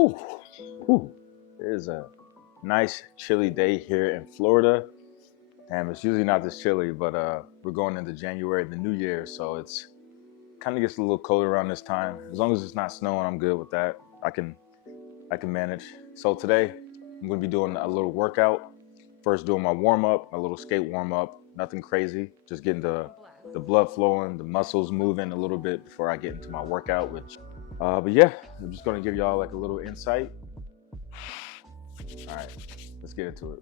Whew. Whew. It is a nice chilly day here in Florida. Damn, it's usually not this chilly, but we're going into January, the new year, so it's kind of gets a little colder around this time. As long as it's not snowing, I'm good with that. I can manage. So today, I'm going to be doing a little workout. First, doing my warm up, my little skate warm up. Nothing crazy, just getting the blood flowing, the muscles moving a little bit before I get into my workout. But yeah, I'm just going to give y'all like a little insight. All right, let's get into it.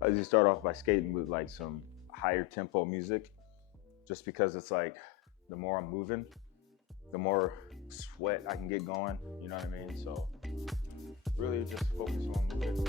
I usually start off by skating with like some higher tempo music, just because it's like the more I'm moving, the more sweat I can get going. You know what I mean? So really just focus on moving.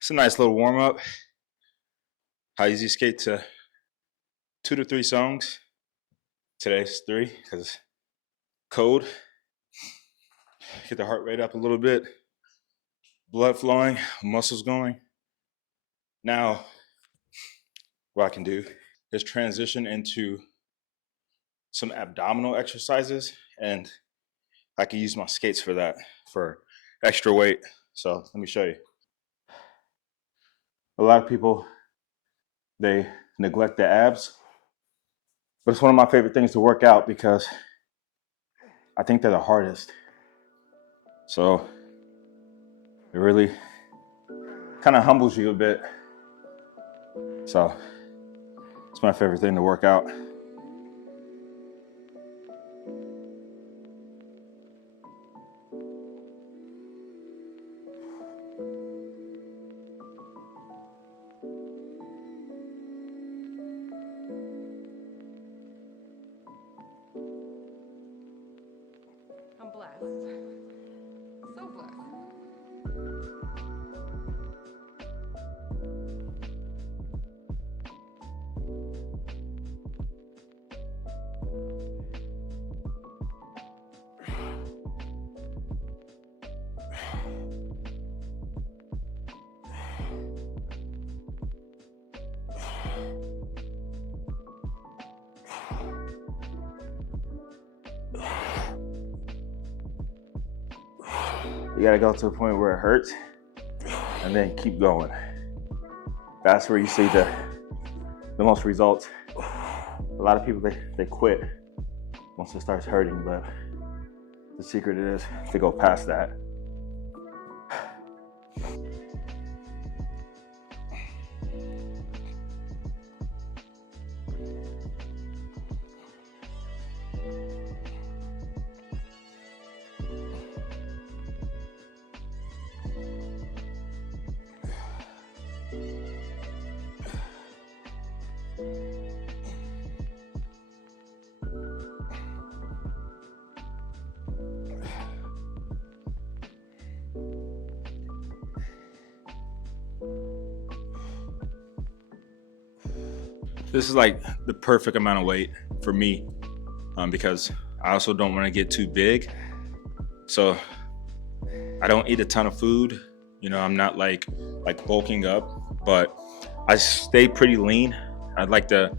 It's a nice little warm up. I usually skate to 2 to 3 songs. Today's 3 because it's cold. Get the heart rate up a little bit, blood flowing, muscles going. Now, what I can do is transition into some abdominal exercises, and I can use my skates for that, for extra weight. So let me show you. A lot of people, they neglect the abs, but it's one of my favorite things to work out because I think they're the hardest. So it really kind of humbles you a bit. So it's my favorite thing to work out. I'm blessed. So blessed. You gotta go to a point where it hurts and then keep going. That's where you see the most results. A lot of people, they quit once it starts hurting, but the secret is to go past that. This is like the perfect amount of weight for me, because I also don't want to get too big. So I don't eat a ton of food. You know, I'm not like bulking up, but I stay pretty lean. I'd like to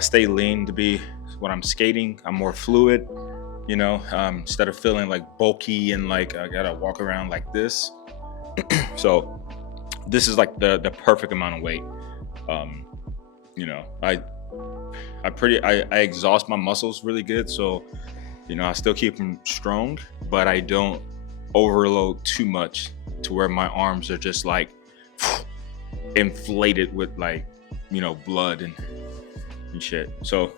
stay lean to be when I'm skating. I'm more fluid. You know, instead of feeling like bulky and like I gotta walk around like this. So this is like the perfect amount of weight. Um, you know, I exhaust my muscles really good. So, you know, I still keep them strong, but I don't overload too much to where my arms are just like inflated with like, you know, blood and shit. So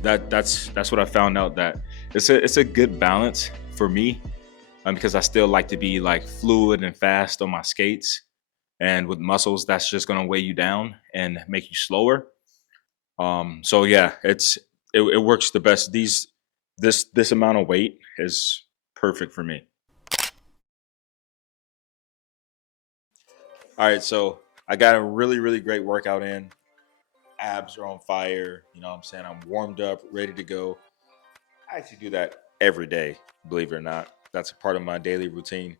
that's what I found out, that it's a good balance for me, because I still like to be like fluid and fast on my skates, and with muscles that's just gonna weigh you down and make you slower. So yeah, it works the best. This amount of weight is perfect for me. All right, so I got a really great workout in. Abs are on fire. You know what I'm saying? I'm warmed up, ready to go. I actually do that every day, believe it or not. That's a part of my daily routine.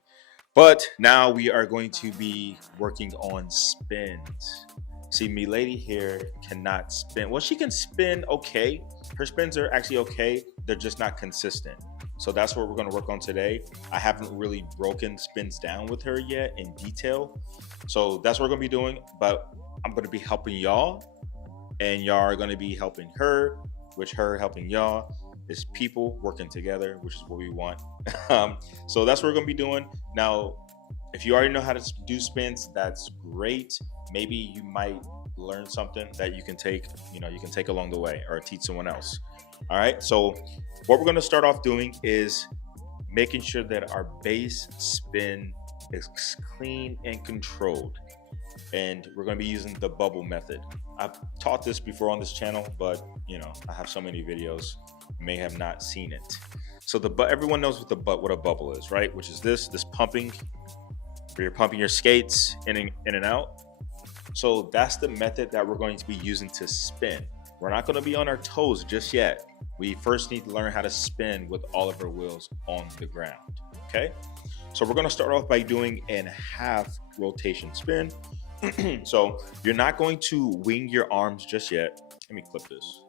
But now we are going to be working on spins. See, me lady here cannot spin. Well, she can spin okay. Her spins are actually okay. They're just not consistent. So that's what we're going to work on today. I haven't really broken spins down with her yet in detail. So that's what we're going to be doing. But I'm going to be helping y'all, and y'all are going to be helping her, which her helping y'all. Is people working together, which is what we want. So that's what we're going to be doing. Now, if you already know how to do spins, that's great. Maybe you might learn something that you can take along the way, or teach someone else. All right. So what we're going to start off doing is making sure that our base spin is clean and controlled. And we're going to be using the bubble method. I've taught this before on this channel, but you know, I have so many videos, you may have not seen it. So everyone knows what a bubble is, right? Which is this pumping, where you're pumping your skates in and out. So that's the method that we're going to be using to spin. We're not going to be on our toes just yet. We first need to learn how to spin with all of our wheels on the ground. Okay. So we're going to start off by doing a half rotation spin. So you're not going to wing your arms just yet. Let me clip this.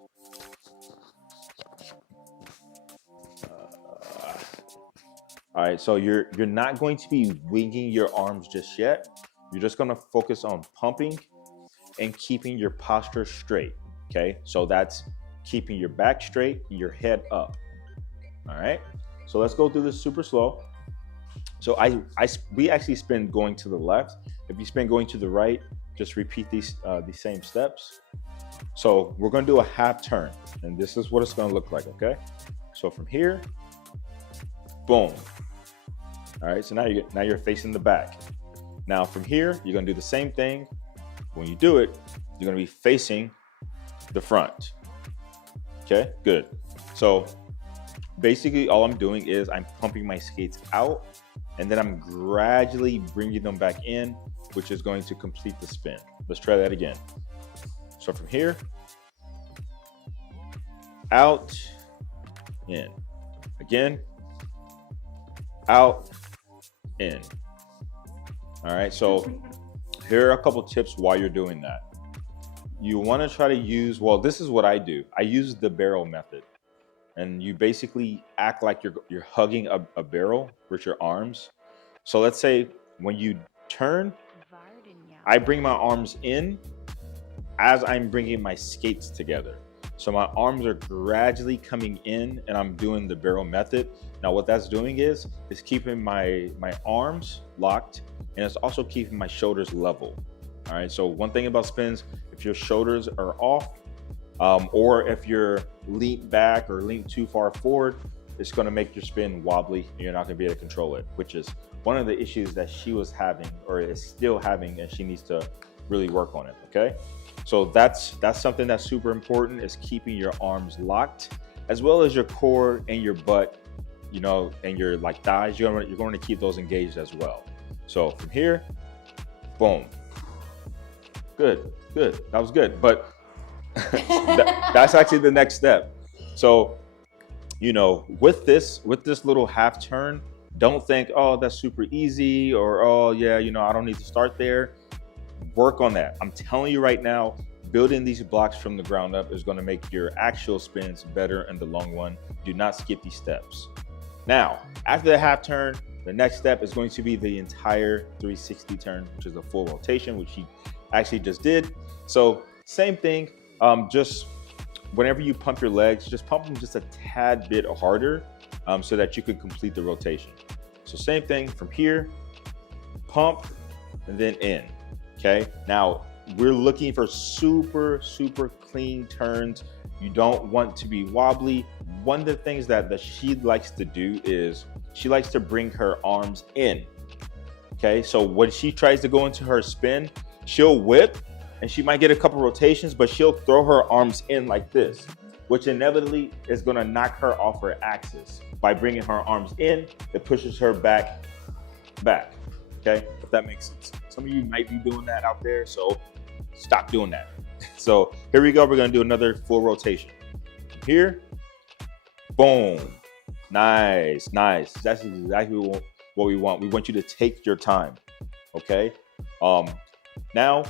All right, so you're not going to be winging your arms just yet. You're just going to focus on pumping and keeping your posture straight. Okay, so that's keeping your back straight, your head up. All right, so let's go through this super slow. So we actually spin going to the left. If you spin going to the right, just repeat these same steps. So we're going to do a half turn, and this is what it's going to look like. Okay, so from here, boom. All right, so now you're facing the back. Now from here, you're going to do the same thing. When you do it, you're going to be facing the front. Okay, good. So basically all I'm doing is I'm pumping my skates out, and then I'm gradually bringing them back in, which is going to complete the spin. Let's try that again. So from here, out, in. Again, out, in. All right, so here are a couple tips while you're doing that. You want to try to use, well, this is what I do. I use the barrel method. And you basically act like you're hugging a barrel with your arms. So let's say when you turn, I bring my arms in as I'm bringing my skates together. So my arms are gradually coming in, and I'm doing the barrel method. Now what that's doing is keeping my arms locked, and it's also keeping my shoulders level. All right, so one thing about spins, if your shoulders are off, or if you're leaned back or leaned too far forward, it's going to make your spin wobbly, and you're not going to be able to control it, which is one of the issues that she was having, or is still having, and she needs to really work on it. Okay, so that's something that's super important, is keeping your arms locked, as well as your core and your butt, you know, and your like thighs. You're going to keep those engaged as well. So from here, boom, good, that was good. But That's actually the next step. So, with this little half turn, don't think, oh, that's super easy, or oh yeah, I don't need to start there. Work on that. I'm telling you right now, building these blocks from the ground up is going to make your actual spins better in the long run. Do not skip these steps. Now, after the half turn, the next step is going to be the entire 360 turn, which is a full rotation, which he actually just did. So same thing, just whenever you pump your legs, just pump them just a tad bit harder, so that you can complete the rotation. So same thing from here, pump, and then in, okay? Now, we're looking for super, super clean turns. You don't want to be wobbly. One of the things that she likes to do is she likes to bring her arms in, okay? So when she tries to go into her spin, she'll whip, and she might get a couple rotations, but she'll throw her arms in like this, which inevitably is gonna knock her off her axis. By bringing her arms in, it pushes her back, okay? If that makes sense. Some of you might be doing that out there, so stop doing that. So here we go, we're gonna do another full rotation. Here, boom, nice. That's exactly what we want. We want you to take your time, okay? Now,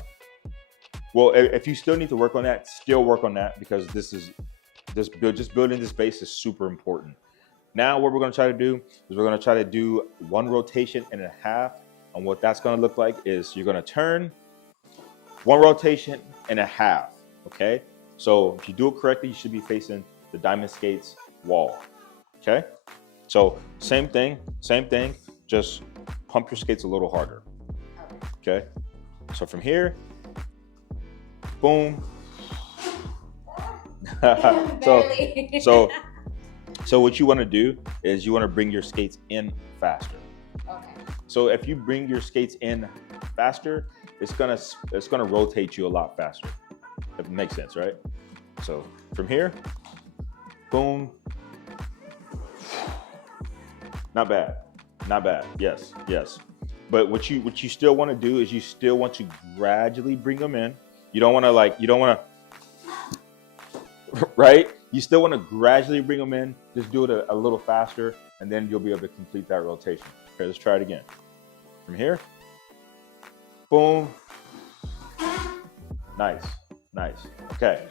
well, if you still need to work on that, still work on that, because just building this base is super important. Now, what we're gonna try to do is we're gonna try to do one rotation and a half. And what that's gonna look like is you're gonna turn, one rotation and a half, okay? So if you do it correctly, you should be facing the diamond skates wall, okay? So same thing, just pump your skates a little harder, okay? So from here, boom. So what you wanna do is you wanna bring your skates in faster. Okay. So if you bring your skates in faster, it's gonna rotate you a lot faster. If it makes sense, right? So from here, boom. Not bad. Yes. But what you still want to do is you still want to gradually bring them in. You don't want to right? You still want to gradually bring them in. Just do it a little faster, and then you'll be able to complete that rotation. Okay, let's try it again. From here, boom. Nice. Okay,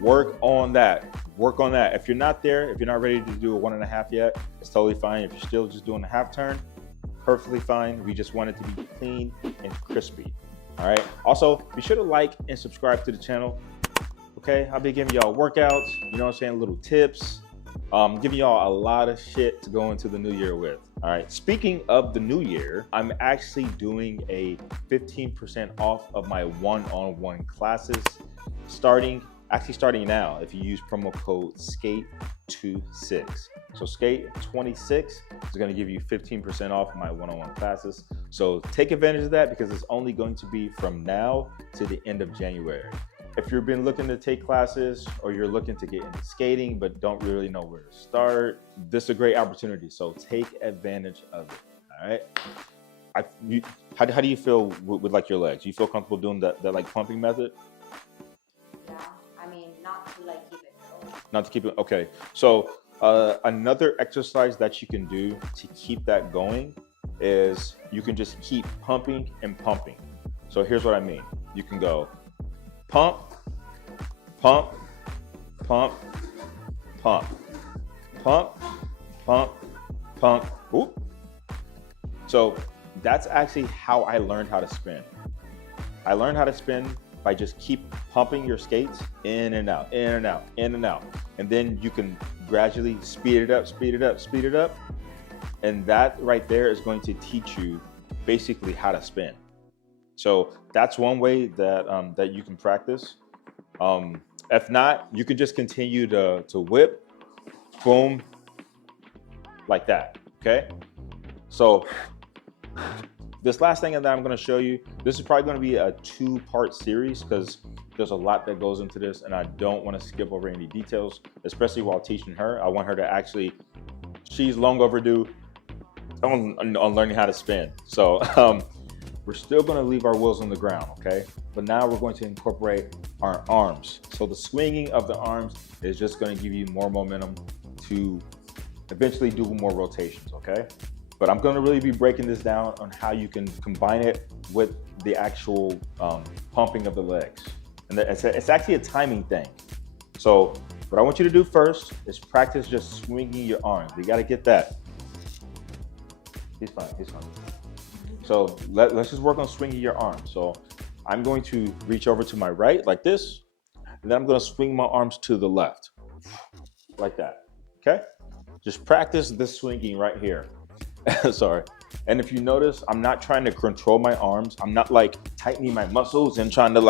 work on that. If you're not there, if you're not ready to do a 1.5 yet, it's totally fine. If you're still just doing a half turn, perfectly fine. We just want it to be clean and crispy. All right. Also, be sure to like and subscribe to the channel. Okay, I'll be giving y'all workouts, little tips, giving y'all a lot of shit to go into the new year with. All right, speaking of the new year, I'm actually doing a 15% off of my one-on-one classes, starting now if you use promo code SKATE26. So SKATE26 is gonna give you 15% off my one-on-one classes. So take advantage of that, because it's only going to be from now to the end of January. If you've been looking to take classes, or you're looking to get into skating but don't really know where to start, this is a great opportunity. So take advantage of it. All right. How do you feel with like your legs? Do you feel comfortable doing that like pumping method? Yeah, I mean, not to like keep it going. Not to keep it. Okay. So another exercise that you can do to keep that going is you can just keep pumping and pumping. So here's what I mean. You can go pump, pump, pump, pump, pump, pump, pump. Ooh. So that's actually how I learned how to spin. I learned how to spin by just keep pumping your skates in and out, in and out, in and out. And then you can gradually speed it up. And that right there is going to teach you basically how to spin. So that's one way that that you can practice. If not, you can just continue to whip, boom, like that, okay? So this last thing that I'm gonna show you, this is probably gonna be a 2-part series, because there's a lot that goes into this, and I don't wanna skip over any details, especially while teaching her. I want her to actually, she's long overdue on learning how to spin. So we're still gonna leave our wheels on the ground, okay? But now we're going to incorporate our arms. So the swinging of the arms is just gonna give you more momentum to eventually do more rotations, okay? But I'm gonna really be breaking this down on how you can combine it with the actual pumping of the legs. And it's actually a timing thing. So what I want you to do first is practice just swinging your arms. You gotta get that. He's fine, he's fine. So let's just work on swinging your arms. So I'm going to reach over to my right like this, and then I'm gonna swing my arms to the left, like that, okay? Just practice this swinging right here. Sorry. And if you notice, I'm not trying to control my arms. I'm not like tightening my muscles and trying to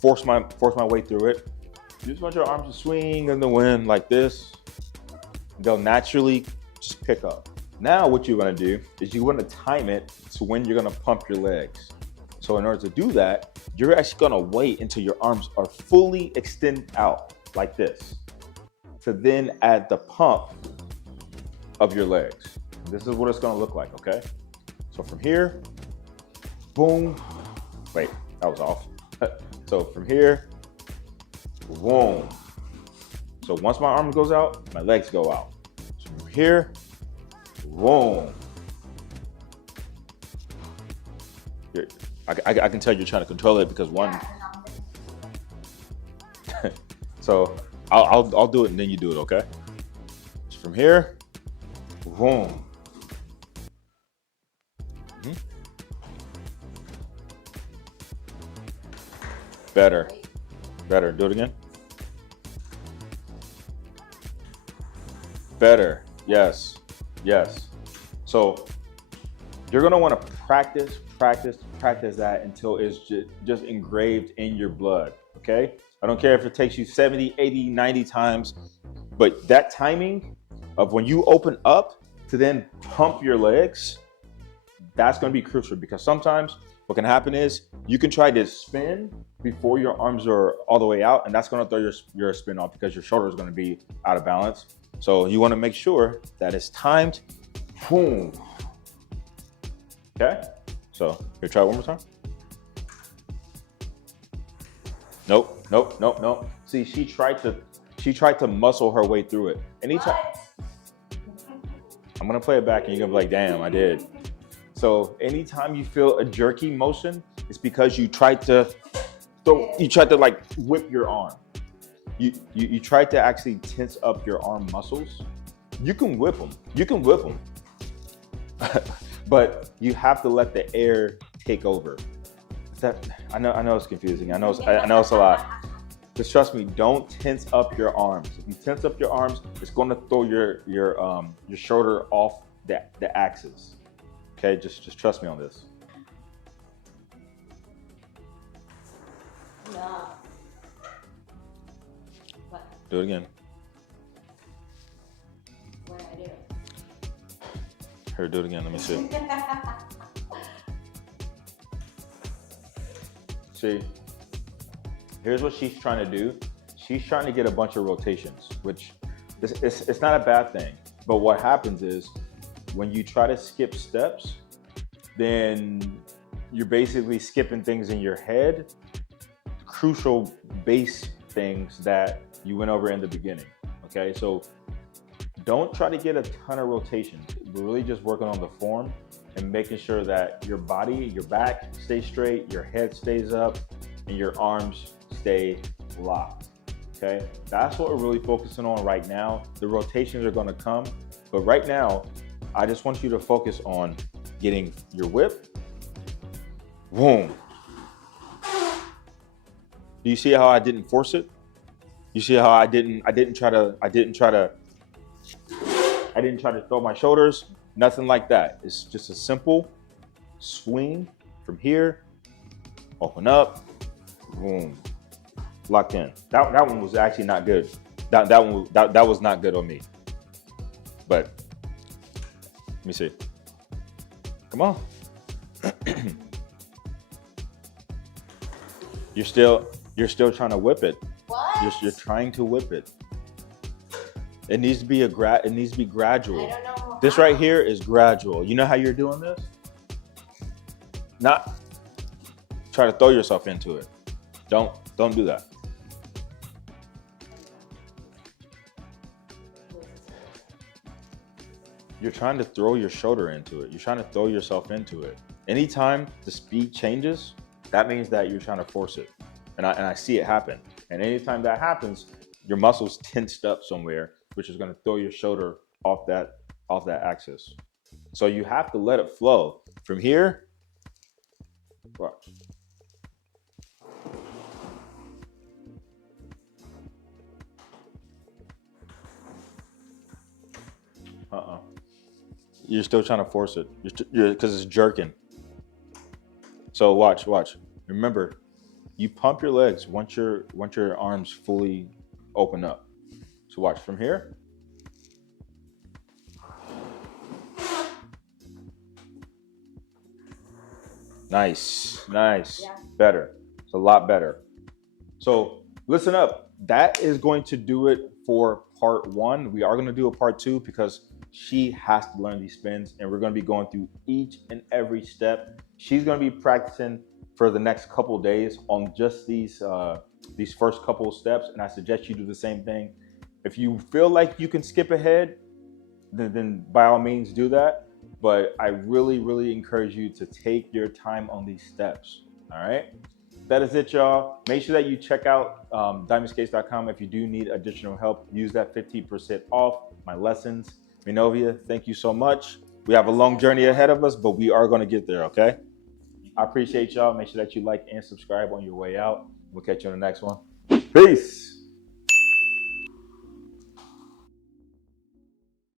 force my way through it. You just want your arms to swing in the wind like this. They'll naturally just pick up. Now what you're gonna do is you wanna time it to when you're gonna pump your legs. So in order to do that, you're actually gonna wait until your arms are fully extended out like this, to then add the pump of your legs. This is what it's gonna look like, okay? So from here, boom. Wait, that was off. So from here, boom. So once my arm goes out, my legs go out. So from here, boom. I can tell you're trying to control it because one. So I'll do it and then you do it, okay? So from here, boom. Mm-hmm. Better. Do it again. Better. Yes. So you're gonna want to practice that until it's just engraved in your blood, okay? I don't care if it takes you 70, 80, 90 times, but that timing of when you open up to then pump your legs, that's gonna be crucial, because sometimes what can happen is you can try to spin before your arms are all the way out, and that's gonna throw your spin off because your shoulder is gonna be out of balance. So you wanna make sure that it's timed. Boom. Okay? So here, try it one more time. Nope. See, she tried to muscle her way through it. Anytime. I'm gonna play it back and you're gonna be like, damn, I did. So anytime you feel a jerky motion, it's because you tried to like whip your arm. You tried to actually tense up your arm muscles. You can whip them. But you have to let the air take over. I know it's confusing. I know it's a lot. Just trust me. Don't tense up your arms. If you tense up your arms, it's going to throw your shoulder off the axis. Okay, just trust me on this. No. What? Do it again. What did I do? Here, do it again. Let me see. See, here's what she's trying to do. She's trying to get a bunch of rotations, which it's not a bad thing. But what happens is when you try to skip steps, then you're basically skipping things in your head, crucial base things that you went over in the beginning. Okay, so don't try to get a ton of rotations. We're really just working on the form and making sure that your body, your back stays straight, your head stays up, and your arms stay locked, okay? That's what we're really focusing on right now. The rotations are gonna come, but right now, I just want you to focus on getting your whip, boom. Do you see how I didn't force it? You see how I didn't try to throw my shoulders, nothing like that. It's just a simple swing from here, open up, boom, locked in. That one was actually not good. That was not good on me. But let me see. Come on. You're still trying to whip it. What? You're trying to whip it. It needs to be gradual. I don't know. This right here is gradual. You know how you're doing this? Not try to throw yourself into it. Don't do that. You're trying to throw your shoulder into it. You're trying to throw yourself into it. Anytime the speed changes, that means that you're trying to force it. And I see it happen. And anytime that happens, your muscles tensed up somewhere, which is going to throw your shoulder off that axis. So you have to let it flow. From here, watch. You're still trying to force it. Because it's jerking. So watch. Remember, you pump your legs once your arms fully open up. So watch from here. Nice. Yeah. Better. It's a lot better. So listen up. That is going to do it for part 1. We are going to do a part 2 because she has to learn these spins, and we're going to be going through each and every step. She's going to be practicing for the next couple of days on just these first couple of steps, and I suggest you do the same thing. If you feel like you can skip ahead, then by all means do that. But I really encourage you to take your time on these steps. All right. That is it, y'all. Make sure that you check out diamondskates.com. If you do need additional help, use that 15% off my lessons. Minovia, thank you so much. We have a long journey ahead of us, but we are going to get there, okay? I appreciate y'all. Make sure that you like and subscribe on your way out. We'll catch you on the next one. Peace.